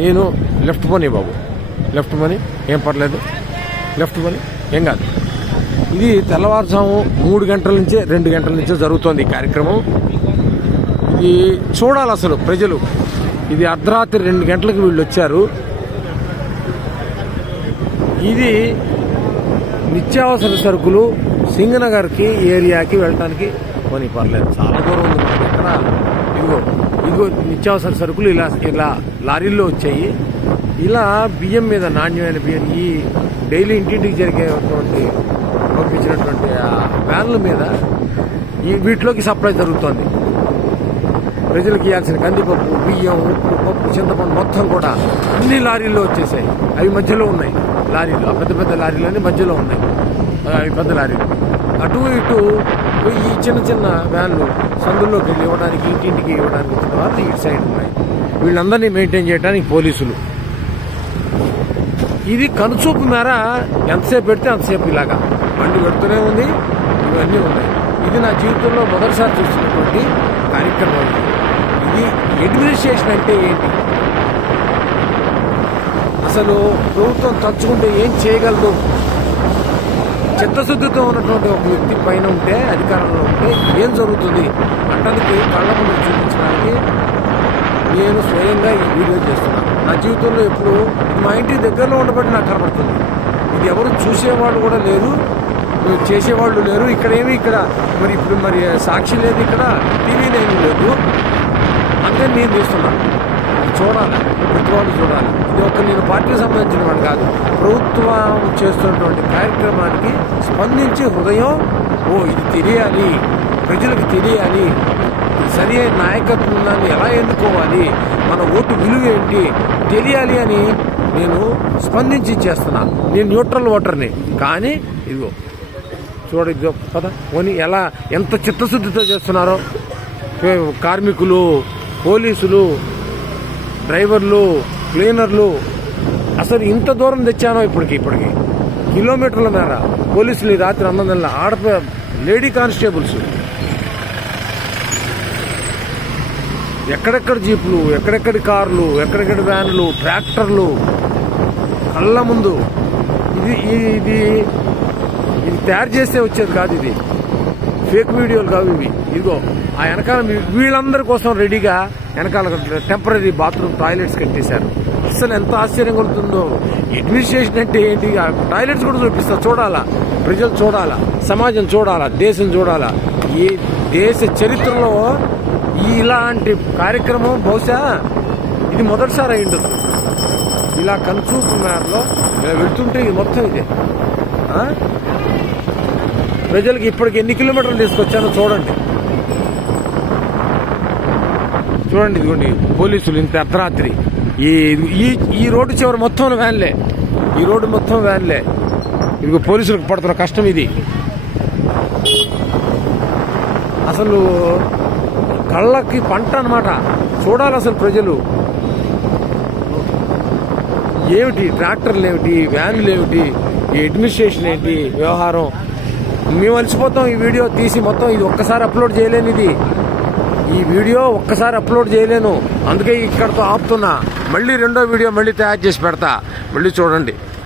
నేను లెఫ్ట్ పోనీ బాబు, లెఫ్ట్ పోనీ, ఏం పర్లేదు, లెఫ్ట్ పోనీ, ఏం కాదు. ఇది తెల్లవారుజాము 3 గంటల నుంచే 2 గంటల నుంచే జరుగుతోంది ఈ కార్యక్రమం. ఇది చూడాలి అసలు ప్రజలు. ఇది అర్ధరాత్రి 2 గంటలకు వీళ్ళు వచ్చారు. ఇది నిత్యావసర సరుకులు సింగనగర్కి ఏరియాకి వెళ్ళటానికి పోనీ పర్లేదు, చాలా దూరం ఉంది. ఇక్కడ ఇదిగో నిత్యావసర సరుకులు ఇలా లారీల్లో వచ్చాయి. ఇలా బియ్యం మీద, నాణ్యమైన బియ్యం, ఈ డైలీ ఇంటింటికి జరిగేటువంటి పంపించినటువంటి వ్యాన్ల మీద వీటిలోకి సప్లై జరుగుతోంది. ప్రజలకు ఇవ్వాల్సిన కందిపప్పు, బియ్యం, ఉప్పు, పప్పు, చింతపండు మొత్తం కూడా అన్ని లారీల్లో వచ్చేసాయి. అవి మధ్యలో ఉన్నాయి లారీలు, ఆ పెద్ద పెద్ద లారీలన్నీ మధ్యలో ఉన్నాయి. అవి పెద్ద లారీలు. అటు ఇటు ఈ చిన్న చిన్న వ్యాన్లు సందుల్లోకి వెళ్ళి ఇవ్వడానికి, ఇంటింటికి ఇవ్వడానికి వచ్చిన వాళ్ళు ఇటు సైడ్ ఉన్నాయి. వీళ్ళందరినీ మెయింటైన్ చేయడానికి పోలీసులు. ఇది కనుచూపు మేర ఎంతసేపు పెడితే అంతసేపు ఇలాగా బండి పెడుతూనే ఉంది. ఇవన్నీ ఉన్నాయి. ఇది నా జీవితంలో మొదటిసారి చూస్తున్నటువంటి కార్యక్రమం. ఇది అడ్మినిస్ట్రేషన్ అంటే ఏంటి, అసలు ప్రభుత్వం తలుచుకుంటే ఏం చేయగలదు, చిత్తశుద్ధితో ఉన్నటువంటి ఒక వ్యక్తి పైన ఉంటే, అధికారంలో ఉంటే ఏం జరుగుతుంది అంటానికి కళ్ళ ముందు చూపించడానికి నేను స్వయంగా ఈ వీడియో చేస్తున్నాను. నా జీవితంలో ఎప్పుడు మా ఇంటి దగ్గరలో ఉండబట్టి నాకు కనబడుతుంది. ఇది ఎవరు చూసేవాళ్ళు కూడా లేరు, చేసేవాళ్ళు లేరు. ఇక్కడ మరి సాక్షి లేదు, ఇక్కడ టీవీ లేదు. అంటే నేను తీస్తున్నాను. చూడాలి, ప్రతి వాళ్ళు చూడాలి. ఇది ఒక నేను పార్టీకి సంబంధించిన వాడు కాదు. ప్రభుత్వం చేస్తున్నటువంటి కార్యక్రమానికి స్పందించి హృదయం, ఇది తెలియాలి, ప్రజలకు తెలియాలి, సరి అయిన నాయకత్వాన్ని ఎలా ఎన్నుకోవాలి, మన ఓటు విలువ ఏంటి తెలియాలి అని నేను స్పందించి చేస్తున్నా. నేను న్యూట్రల్ ఓటర్ని. కానీ ఇదిగో చూడ పద పోనీ ఎంత చిత్తశుద్ధితో చేస్తున్నారో కార్మికులు, పోలీసులు, డ్రైవర్లు, క్లీనర్లు. అసలు ఇంత దూరం తెచ్చానో ఇప్పటికి కిలోమీటర్ల మేర పోలీసులు రాత్రి 9 గంటల లేడీ కానిస్టేబుల్స్, ఎక్కడెక్కడ జీపులు, ఎక్కడెక్కడి కార్లు, ఎక్కడెక్కడి వ్యాన్లు, ట్రాక్టర్లు కళ్ళ ముందు. ఇది తయారు చేస్తే వచ్చేది కాదు. ఇది ఫేక్ వీడియోలు కావు ఇవి. ఇదిగో ఆ వెనకాల వీళ్ళందరి కోసం రెడీగా వెనకాల టెంపరీ బాత్రూమ్ టాయిలెట్స్ కట్టేశారు. అసలు ఎంత ఆశ్చర్యం కలుగుతుందో. అడ్మినిస్ట్రేషన్ అంటే ఏంటి, టాయిలెట్స్ కూడా చూపిస్తా. చూడాలా, ప్రజలు చూడాలా, సమాజం చూడాలా, దేశం చూడాలా. ఈ దేశ చరిత్రలో ఇలాంటి కార్యక్రమం బహుశా ఇది మొదటిసారి అయి ఉండదు. ఇలా కనుచూపు మేరలో వెళ్తుంటే ఇది మొత్తం ఇదే. ప్రజలకు ఇప్పటికి ఎన్ని కిలోమీటర్లు తీసుకొచ్చానో చూడండి. ఇదిగోండి పోలీసులు ఇంత అర్ధరాత్రి ఈ రోడ్డు చివరి మొత్తం వ్యాన్లే, ఈ రోడ్డు మొత్తం వ్యాన్లే. ఇదిగో పోలీసులకు పడుతున్న కష్టం ఇది. అసలు కళ్ళకి పంట అన్నమాట. చూడాలి అసలు ప్రజలు. ఏమిటి ట్రాక్టర్లు, ఏమిటి వ్యాన్లు, ఏమిటి ఈ అడ్మినిస్ట్రేషన్ ఏంటి వ్యవహారం. మేము అలసిపోతాం ఈ వీడియో తీసి మొత్తం. ఇది ఒక్కసారి అప్లోడ్ చేయలేను. ఈ వీడియో ఒక్కసారి అప్లోడ్ చేయలేను. అందుకే ఇక్కడతో ఆపుతున్నా. మళ్ళీ రెండో వీడియో మళ్ళీ తయారు చేసి పెడతా. మళ్ళీ చూడండి.